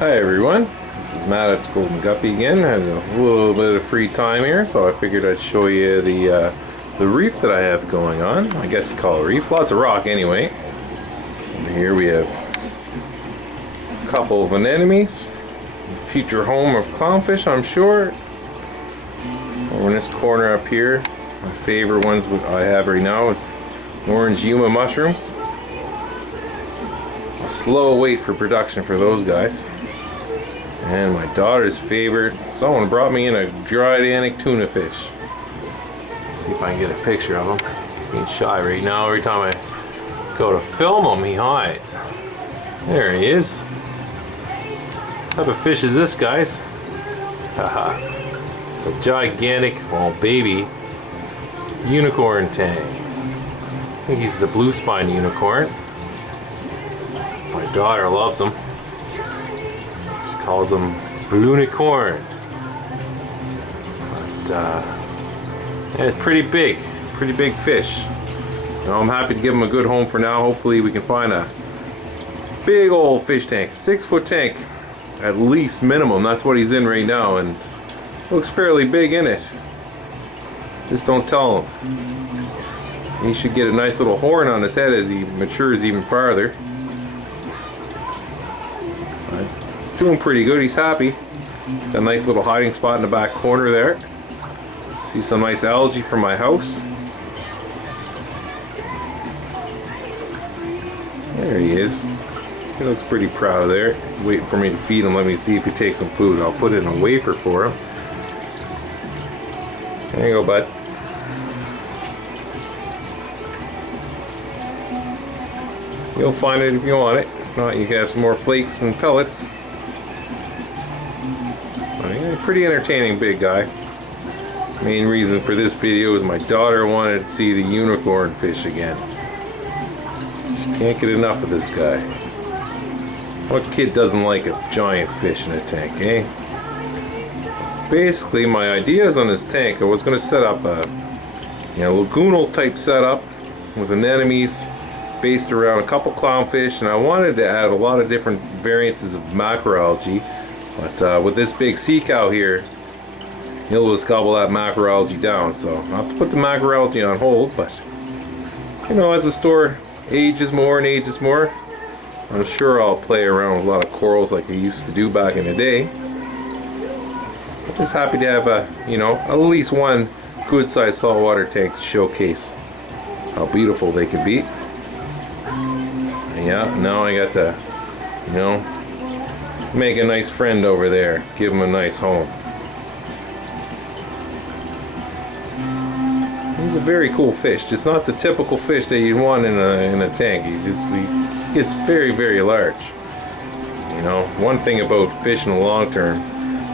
Hi everyone, this is Matt at Golden Guppy again. I have a little bit of free time here, so I figured I'd show you the reef that I have going on. I guess you call it a reef. Lots of rock anyway. Over here we have a couple of anemones, future home of clownfish, I'm sure. Over in this corner up here, my favorite ones I have right now is orange yuma mushrooms. A slow wait for production for those guys. And my daughter's favorite, someone brought me in a dried annick tuna fish. Let's see if I can get a picture of him. He's being shy right now. Every time I go to film him, he hides. There he is. What type of fish is this, guys? Haha. A gigantic, well, baby unicorn tang. I think he's the blue spine unicorn. My daughter loves him. Calls them blunicorn. But yeah, it's pretty big fish. I'm happy to give them a good home for now. Hopefully we can find a big old fish tank, 6-foot tank at least minimum. That's what he's in right now, and looks fairly big in it. Just don't tell him. He should get a nice little horn on his head as he matures even farther. Doing pretty good, he's happy. Got a nice little hiding spot in the back corner there. See some nice algae from my house. There he is. He looks pretty proud there. He's waiting for me to feed him. Let me see if he takes some food. I'll put it in a wafer for him. There you go, bud. You'll find it if you want it. If not, you can have some more flakes and pellets. Pretty entertaining big guy. Main reason for this video is my daughter wanted to see the unicorn fish again. She can't get enough of this guy. What kid doesn't like a giant fish in a tank, eh? Basically, my ideas on this tank, I was going to set up a lagoonal type setup with anemones based around a couple clownfish, and I wanted to add a lot of different variances of macroalgae. But with this big sea cow here, he'll just gobble that macroalgae down. So I'll have to put the macroalgae on hold. But as the store ages more and ages more, I'm sure I'll play around with a lot of corals like I used to do back in the day. I'm just happy to have at least one good sized saltwater tank to showcase how beautiful they can be. And yeah, now I got to, make a nice friend over there, give him a nice home. He's a very cool fish, just not the typical fish that you'd want in a tank. He gets very, very large. One thing about fish in the long term,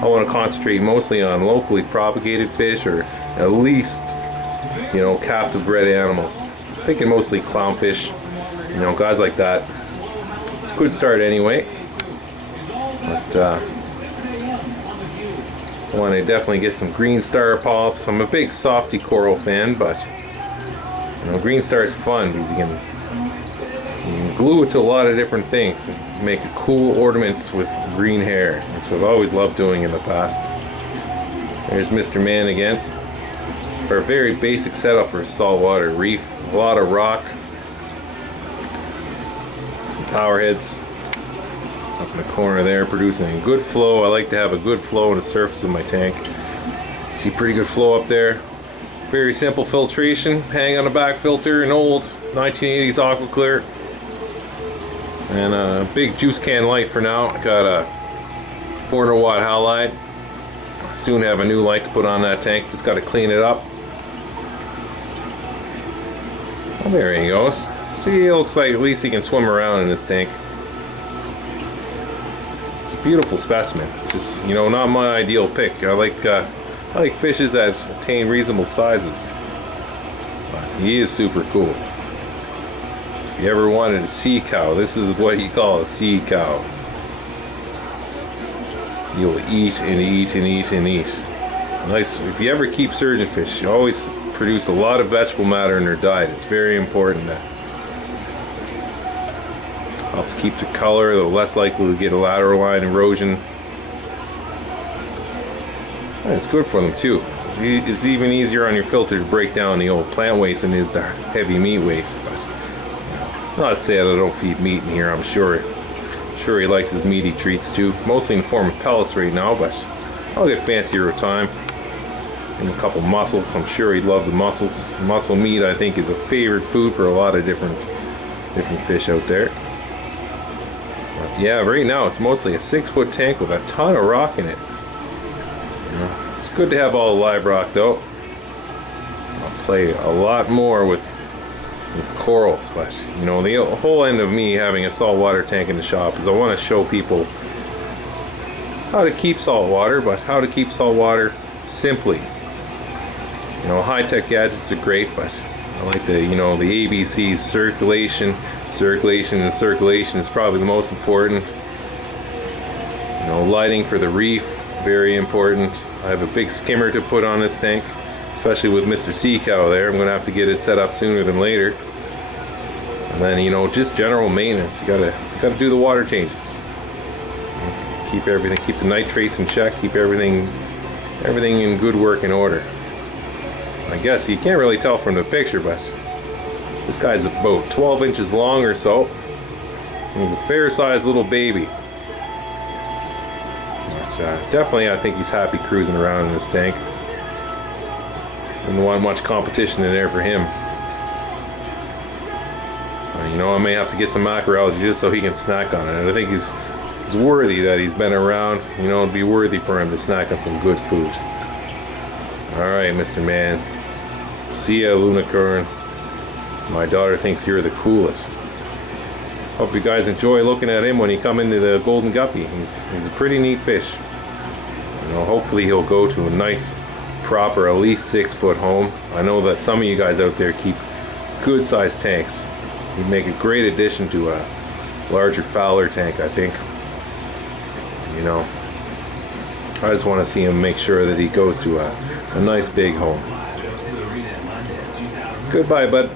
I want to concentrate mostly on locally propagated fish, or at least captive bred animals. Thinking mostly clownfish, guys like that. Good start anyway. But I want to definitely get some green star polyps. I'm a big softy coral fan, but green star is fun because you can glue it to a lot of different things and make cool ornaments with green hair, which I've always loved doing in the past. There's Mr. Man again. For a very basic setup for a saltwater reef, a lot of rock, some power heads up in the corner there, producing a good flow. I like to have a good flow on the surface of my tank. See pretty good flow up there. Very simple filtration. Hang on the back filter, an old 1980s AquaClear, and a big juice can light for now. I got a 400-watt halide. Soon have a new light to put on that tank. Just got to clean it up. Oh, there he goes. See, it looks like at least he can swim around in this tank. Beautiful specimen. Just not my ideal pick. I like fishes that attain reasonable sizes. But he is super cool. If you ever wanted a sea cow, this is what you call a sea cow. You'll eat and eat and eat and eat. Nice. If you ever keep surgeonfish, you always produce a lot of vegetable matter in their diet. It's very important that Helps keep the color, the less likely to get a lateral line erosion. And it's good for them too. It's even easier on your filter to break down the old plant waste than it is the heavy meat waste. But not to say that I don't feed meat in here. I'm sure he likes his meaty treats too. Mostly in the form of pellets right now, but I'll get fancier with time. And a couple mussels. I'm sure he'd love the mussels. Mussel meat, I think, is a favorite food for a lot of different fish out there. But yeah, right now it's mostly a 6-foot tank with a ton of rock in it. It's good to have all the live rock though. I'll play a lot more with corals, but you know, the whole end of me having a saltwater tank in the shop is I want to show people how to keep salt water, but how to keep salt water simply. You know, high-tech gadgets are great, but I like the, you know, the ABCs: circulation, and circulation is probably the most important. You know, lighting for the reef, very important. I have a big skimmer to put on this tank, especially with Mr. Sea Cow there. I'm going to have to get it set up sooner than later. And then, you know, just general maintenance. You gotta do the water changes. Keep the nitrates in check. Keep everything in good working order. I guess you can't really tell from the picture, but this guy's about 12 inches long or so. He's a fair-sized little baby. Definitely, I think he's happy cruising around in this tank. Didn't want much competition in there for him. You know, I may have to get some macroalgae just so he can snack on it. And I think he's worthy that he's been around. You know, it'd be worthy for him to snack on some good food. Alright, Mr. Man. See ya, Lunicorn. My daughter thinks you're the coolest. Hope you guys enjoy looking at him when you come into the Golden Guppy. He's a pretty neat fish. You know, hopefully he'll go to a nice, proper, at least 6-foot home. I know that some of you guys out there keep good sized tanks. He'd make a great addition to a larger Fowler tank, I think. You know, I just want to see him make sure that he goes to a nice big home. Goodbye, bud.